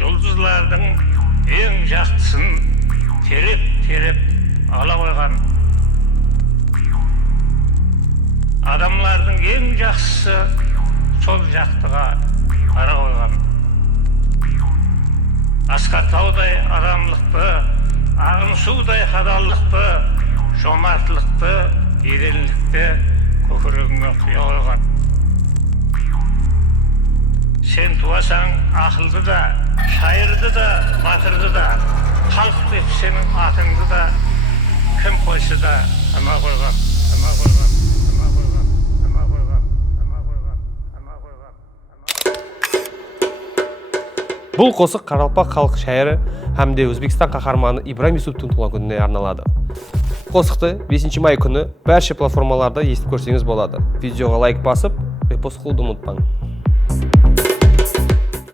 жұлдыздардың ең жақсысын тереп ала қойған. Адамлардың ең жақсысы сол жақтыға ара қойған. Асқар таудай адамлықты, ағын судай қадалдықты, жомарттылықты, еренлікті көкірегіңе құя қойған. Сен туасаң ақылды да, шайырды да, батырды да, халық деп сенің атыңды да кім қойса да ама қойған. Бұл қосық Қарақалпақ халық шайыры һәмде Өзбекстан қаһарманы Ибраһим Юсуптың туған күніне арналады. Қосықты 5 май күні барша платформаларда естіп көрсеңіз болады. Видеоға лайк басып, репост қылуды ұмытпаңыз.